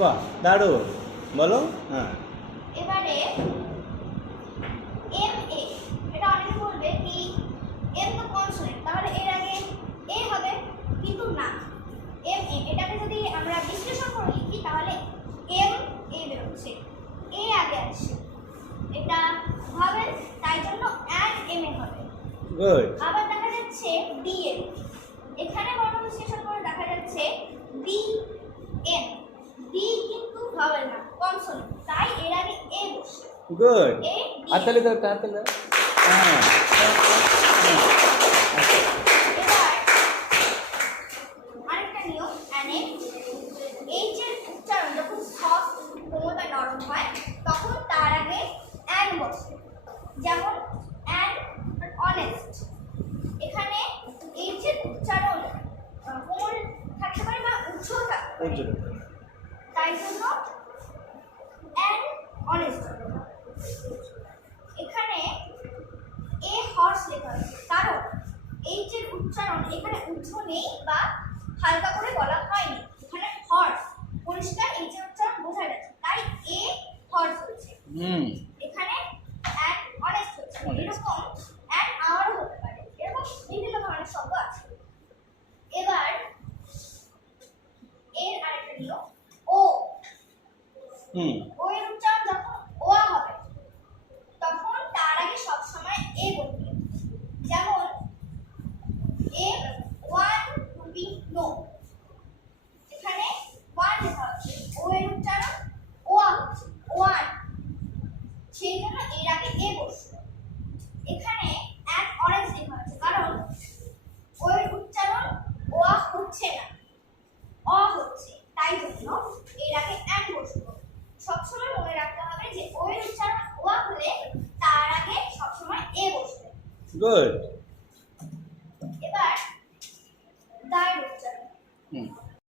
বাহ, দারুণ। বলো। হ্যাঁ। এবারে এম এ, এটা অনেকে বলবে কি এম তো কনসোনেন্ট, তাহলে এর আগে এ হবে, কিন্তু না। এম এ এটাকে যদি আমরা বিশ্লেষণ করে লিখি তাহলে এম এ বেরোচ্ছে, এ আগে আসছে, এটা ভাবেন, তাই জন্য অ্যান্ড এম এ হবে। গুড। আবার দেখা যাচ্ছে ডি এম, এখানে বর্ণ বিশ্লেষণ করে দেখা যাচ্ছে ডি এম, ডি কিন্তু ভাবেন না, কনসোনেন্ট, তাই এর আগে এ বসছে। গুড। এ হাততালি দাও, হাততালি দাও। হ্যাঁ। এবার আরেকটা নিয়ম, অ্যানে এইচ এর উচ্চারণ যখন সফট কোমল বা নরম হয় তখন তার আগে অ্যান বসে, যেমন অ্যান অনেস্ট। এখানে এইচ এর উচ্চারণ কোমল থাকতে পারে বা উচ্চও থাকতে পারে, তাই জন্য অ্যান অনেস্ট। এখানে এ হর্স লেখা আছে কারণ এইচ এর উচ্চারণ এখানে উচ্চ নেই বা হালকা করে বলা হয়নি, এখানে হর্স পরিষ্কার এইচ এর উচ্চারণ বোঝা যাচ্ছে, তাই এ হর্স হচ্ছে। এখানে অ্যান্ড অনেস্ট হচ্ছে, এরকম অ্যান্ড আওয়ারও হতে পারে, এরকম বিভিন্ন ধরনের শব্দ আছে। এবার এর আরেকটা নিয়ম, ও ও এর উচ্চারণ যখন ওয়া হবে তখন তার আগে সবসময় এ বলবে, যেমন এ ওয়ান রুবি নো, এখানে ওয়ান লেখা হচ্ছে, ও এর উচ্চারণ ওয়া হচ্ছে, ওয়ান, সেই জন্য এর আগে এ বসবে। এখানে এক অরেঞ্জ লেখা হচ্ছে কারণ ও এর উচ্চারণ ওয়া হচ্ছে না, অ হচ্ছে, তাই জন্য এর আগে এক বসবে। সবসময় মনে রাখতে হবে যে ও এর উচ্চারণ ওয়া হলে তার আগে সবসময় এ বসবে। গুড।